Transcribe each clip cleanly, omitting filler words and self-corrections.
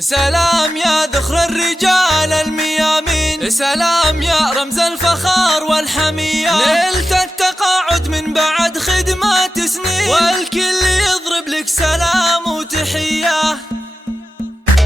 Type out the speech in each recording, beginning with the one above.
سلام يا ذخر الرجال الميامين، سلام يا رمز الفخار والحمية، نلت التقاعد من بعد خدمات سنين، والكل يضرب لك سلام وتحية.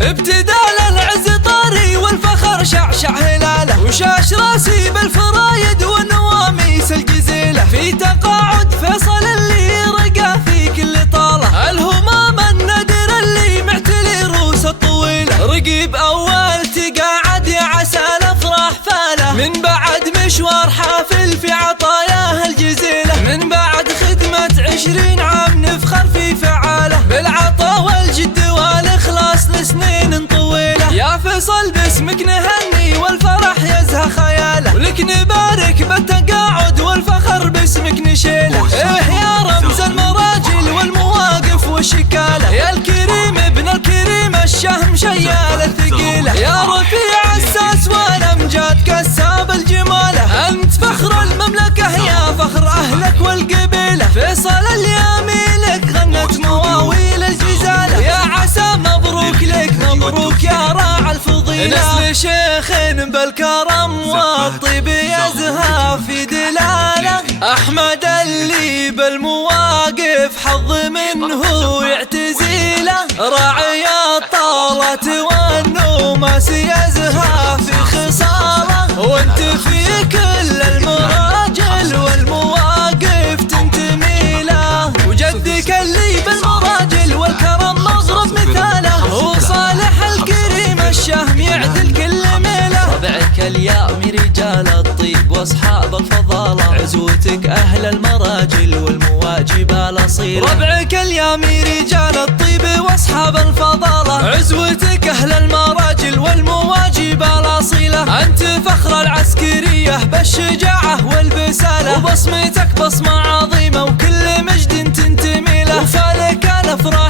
ابتدال العز طاري والفخر شعشع هلاله، وشاش راسي بالفرايد والنواميس الجزيلة، في تقاعد فيصل اللي رقى في كل طالة، الهمام النادر اللي معتلي روس الطويلة، رقيب أول تقاعد يا عسى الأفراح فاله، من بعد مشوار حافل في عطاياه الجزيلة، من بعد خدمة 20 عام نفخر في فعاله، بالعطا والجد والإخلاص لسنين طويلة. يا فيصل باسمك نهني والفرح يزهى خياله، ولك نبارك بالتقاعد والفخر باسمك نشيله. إيه يا رمز المراجل والمواقف والشكالة، يا الكريم ابن الكريم الشهم شيال الثقيلة، يا رفيع الساس والأمجاد كساب الجمالة، أنت فخر المملكة يا فخر أهلك والقبيلة. فيصل اليامي لك غنت مواويل الجزالة، يا عسى مبروك لك مبروك يا راعي الفضيلة، نسل شيخ بالكرم والطيب يزهى في دلاله، أحمد اللي بالمواقف حظ منه يعتزيله، راعي الطالة والنوماس يزهى في خصاله، وانت في كل المراجل والمواقف تنتمي له، وجدك اللي بالمراجل والكرم مضرب مثاله، وصالح الكريم الشهم يعدل كل ميله. ربعك اليامي رجال الطيب واصحاب الفضالة، عزوتك اهل المراجل والمواجب الاصيلة، ربعك اليامي رجال الطيب واصحاب الفضالة، عزوتك اهل المراجل والمواجب الاصيلة، انت فخر العسكرية بالشجاعة والبسالة، وبصمتك بصمة عظيمة وكل مجد تنتمي له، وفالك الافراح